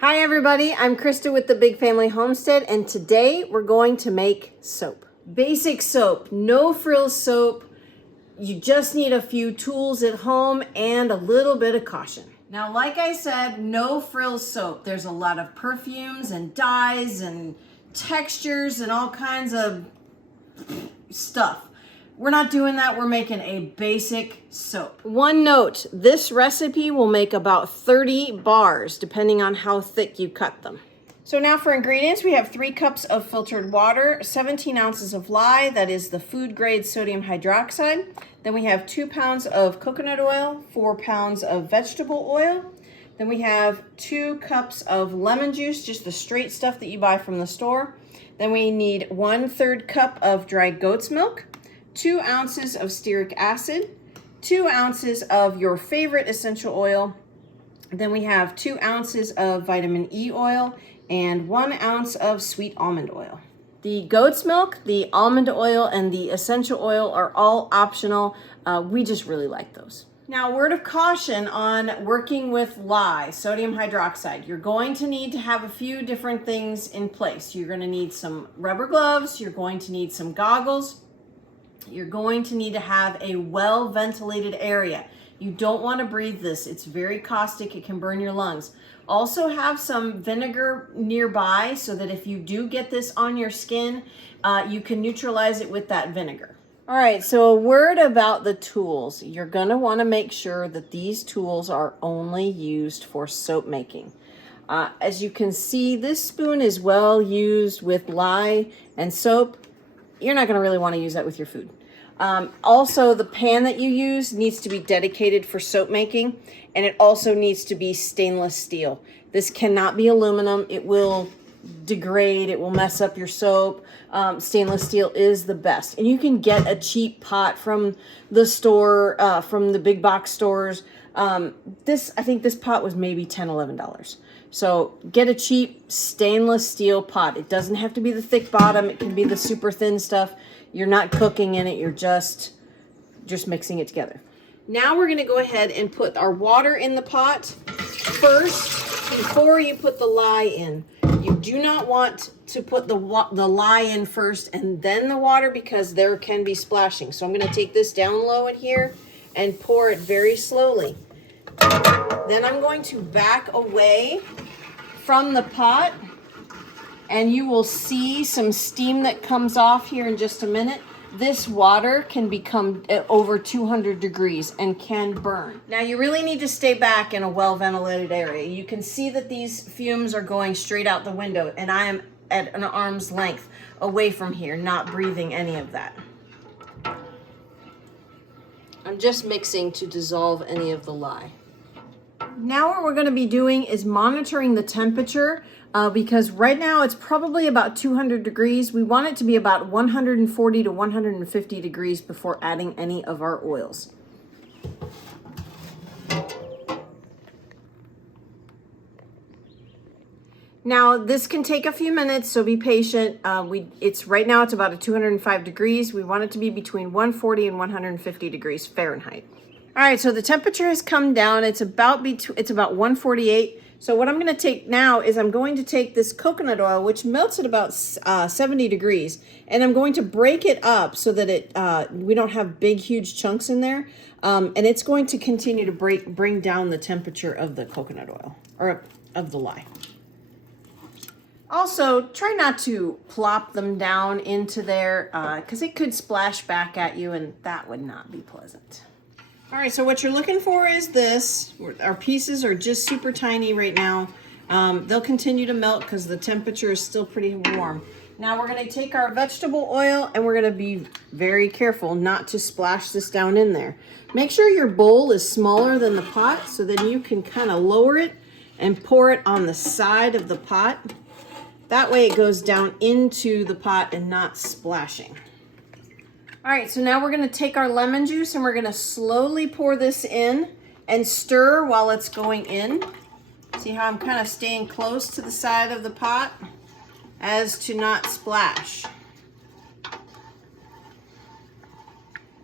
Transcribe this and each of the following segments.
Hi everybody, I'm Christa with the Big Family Homestead, and today we're going to make soap. Basic soap, no frills soap. You just need a few tools at home and a little bit of caution. Now, like I said, no frills soap. There's a lot of perfumes and dyes and textures and all kinds of stuff. We're not doing that. We're making a basic soap. One note, this recipe will make about 30 bars depending on how thick you cut them. So now for ingredients, we have 3 cups of filtered water, 17 ounces of lye, that is the food grade sodium hydroxide. Then we have 2 pounds of coconut oil, 4 pounds of vegetable oil. Then we have 2 cups of lemon juice, just the straight stuff that you buy from the store. Then we need 1/3 cup of dry goat's milk, 2 ounces of stearic acid, 2 ounces of your favorite essential oil. Then we have 2 ounces of vitamin E oil and 1 ounce of sweet almond oil. The goat's milk, the almond oil, and the essential oil are all optional. We just really like those. Now, a word of caution on working with lye, sodium hydroxide. You're going to need to have a few different things in place. You're going to need some rubber gloves. You're going to need some goggles. You're going to need to have a well-ventilated area. You don't want to breathe this. It's very caustic. It can burn your lungs. Also have some vinegar nearby so that if you do get this on your skin, you can neutralize it with that vinegar. All right, so a word about the tools. You're going to want to make sure that these tools are only used for soap making. As you can see, this spoon is well used with lye and soap. You're not going to really want to use that with your food. Also, the pan that you use needs to be dedicated for soap making, and it also needs to be stainless steel. This cannot be aluminum. It will degrade. It will mess up your soap. Stainless steel is the best. And you can get a cheap pot from the store, from the big box stores. I think this pot was maybe $10, $11. So get a cheap stainless steel pot. It doesn't have to be the thick bottom. It can be the super thin stuff. You're not cooking in it. You're just mixing it together. Now we're going to go ahead and put our water in the pot first before you put the lye in. You do not want to put the lye in first and then the water because there can be splashing. So I'm going to take this down low in here and pour it very slowly. Then I'm going to back away from the pot, and you will see some steam that comes off here in just a minute. This water can become over 200 degrees and can burn. Now you really need to stay back in a well-ventilated area. You can see that these fumes are going straight out the window, and I am at an arm's length away from here, not breathing any of that. I'm just mixing to dissolve any of the lye. Now what we're going to be doing is monitoring the temperature because right now it's probably about 200 degrees. We want it to be about 140 to 150 degrees before adding any of our oils. Now this can take a few minutes, so be patient. Right now it's about 205 degrees. We want it to be between 140 and 150 degrees Fahrenheit. All right, so the temperature has come down. It's about 148. So what I'm going to take now is I'm going to take this coconut oil, which melts at about 70 degrees, and I'm going to break it up so that we don't have big, huge chunks in there. And it's going to continue to bring down the temperature of the coconut oil, or of the lye. Also, try not to plop them down into there because it could splash back at you, and that would not be pleasant. All right, so what you're looking for is this. Our pieces are just super tiny right now. They'll continue to melt because the temperature is still pretty warm. Now we're going to take our vegetable oil and we're going to be very careful not to splash this down in there. Make sure your bowl is smaller than the pot so then you can kind of lower it and pour it on the side of the pot. That way it goes down into the pot and not splashing. All right, so now we're going to take our lemon juice and we're going to slowly pour this in and stir while it's going in. See how I'm kind of staying close to the side of the pot as to not splash.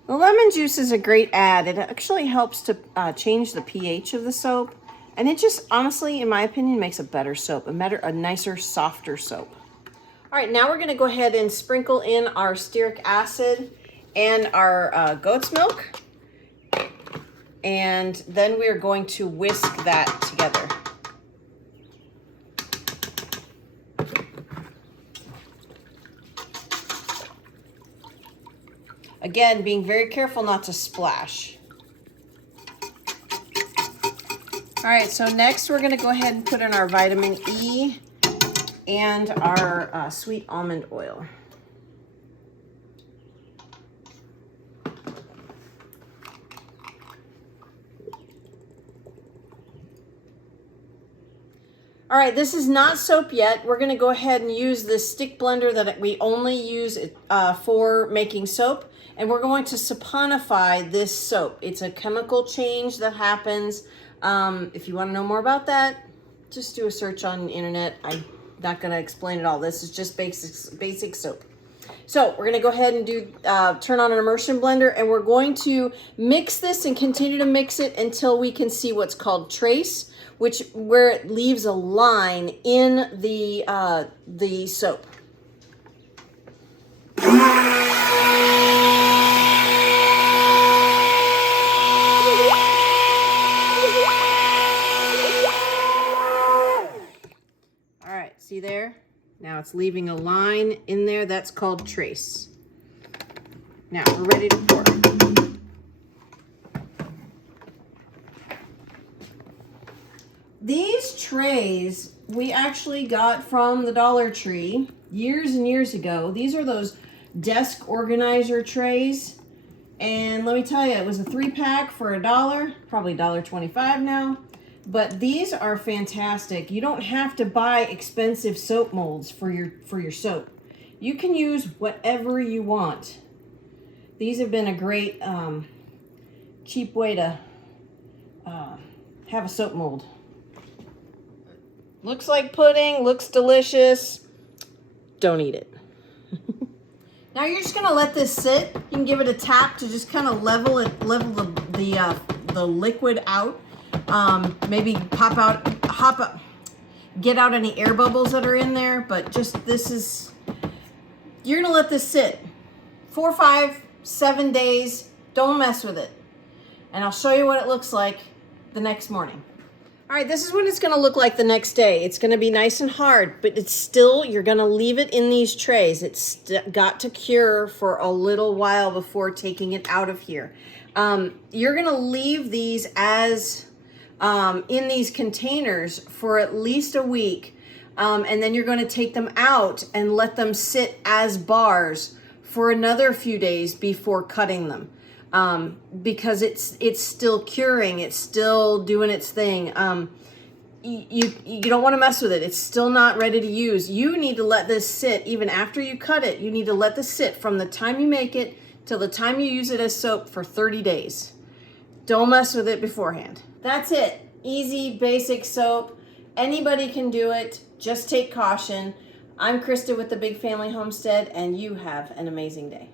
The lemon juice is a great add. It actually helps to change the pH of the soap. And it just, honestly, in my opinion, makes a better soap, a nicer, softer soap. All right, now we're gonna go ahead and sprinkle in our stearic acid and our goat's milk. And then we're going to whisk that together. Again, being very careful not to splash. All right, so next we're gonna go ahead and put in our vitamin E and our sweet almond oil. All right, this is not soap yet. We're gonna go ahead and use this stick blender that we only use for making soap, and we're going to saponify this soap. It's a chemical change that happens. If you wanna know more about that, just do a search on the internet. I'm not gonna explain it all. This is just basic soap. So we're gonna go ahead and turn on an immersion blender, and we're going to mix this and continue to mix it until we can see what's called trace, where it leaves a line in the soap. All right, see there? Now it's leaving a line in there. That's called trace. Now we're ready to pour. These trays we actually got from the Dollar Tree years and years ago. These are those desk organizer trays. And let me tell you, it was a 3-pack for $1, probably $1.25 now. But these are fantastic. You don't have to buy expensive soap molds for your soap. You can use whatever you want. These have been a great cheap way to have a soap mold. Looks like pudding, looks delicious. Don't eat it. Now you're just gonna let this sit. You can give it a tap to just kind of level the liquid out. Maybe get out any air bubbles that are in there, but you're gonna let this sit 4, 5, 7 days. Don't mess with it. And I'll show you what it looks like the next morning. All right, this is what it's gonna look like the next day. It's gonna be nice and hard, but you're gonna leave it in these trays. It's got to cure for a little while before taking it out of here. You're gonna leave these in these containers for at least a week, and then you're going to take them out and let them sit as bars for another few days before cutting them, because it's still curing, it's still doing its thing. You don't want to mess with it. It's still not ready to use. You need to let this sit. Even after you cut it, you need to let this sit from the time you make it till the time you use it as soap for 30 days. Don't mess with it beforehand. That's it. Easy, basic soap. Anybody can do it. Just take caution. I'm Christa with the Big Family Homestead, and you have an amazing day.